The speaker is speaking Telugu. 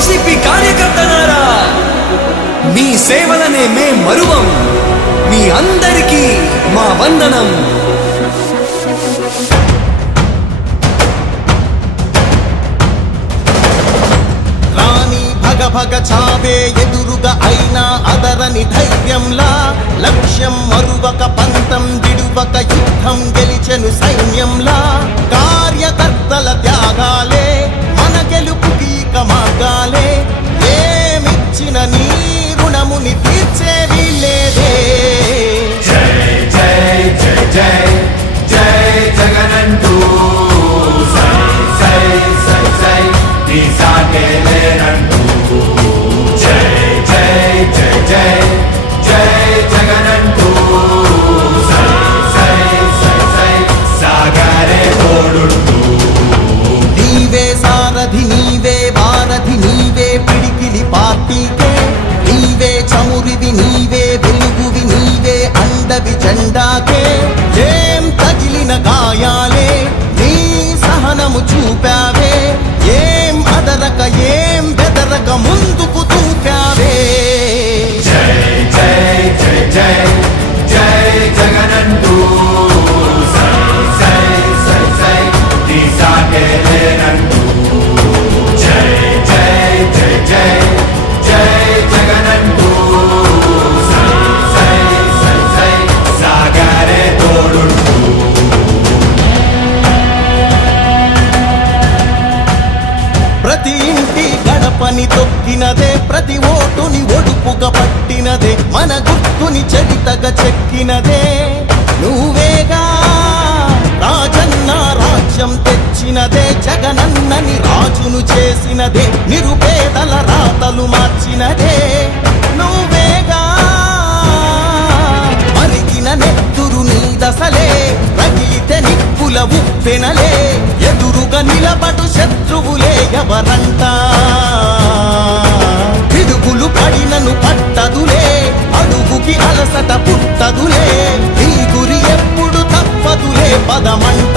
వైసీపీ కార్యకర్తలారా, మీ సేవలనే మే మరువం. మీ అందరికీ మా వందనం. భగ చావే ఎదురుగా అయినా అదరని ధైర్యంలా, లక్ష్యం మరువక పంతం విడువక యుద్ధం గెలిచెను సైన్యంలా. కార్యకర్తల త్యాగాలే మన గెలుపుకి మార్గాలే. ఏమిచ్చిన నీ రుణముని తీర్చేవి లేదే. జై జై జై జై జై జగనంటూ సై సై సై సై నీ సాగే లేనంటూ. జై జై జై జై జై జగనంటూ సై సై సై సై సాగరే తోడుంటూ. నీవే సారథి నీవే వారధి నీవే పిడికిలి పార్టీకే. నీవే చమురివి నీవే వెలుగువి నీవే అండవి జెండాకే. ఏం తగిలిన గాయాలే నీ సహనము చూపావే. ఏం అదరక ఏం బెదరక ముందుకు చూపావే. జై జై జై జై జై జగనంటూ సై సై సై సై నీ సాగే లేనంటూ. జై జై జై జై జై జగనంటూ సై సై సై సై సాగరే తోడుంటూ. ప్రతి ఇంటి గడపని తొక్కినదే, ప్రతి ఓటుని ఒడుపుగా పట్టినదే, మన గుర్తుని చరితగా చెక్కినదే నువ్వేగా. రాజన్న రాజ్యం తెచ్చినదే, జగనన్నని రాజును చేసినదే, నిరుపేదల రాతలు మార్చినదే నువ్వేగా. మరిగిన నెత్తురు నీ దశలే, రగిలితే నిప్పుల ఉప్పెనలే. ఎదురుగా నిలబడు శత్రువులే ఎవరంట. పిడుగులు పడినను పట్టదులే, అడుగుకి అలసట పుట్టదులే. ఈ గురి ఎప్పుడు తప్పదులే పదమంట.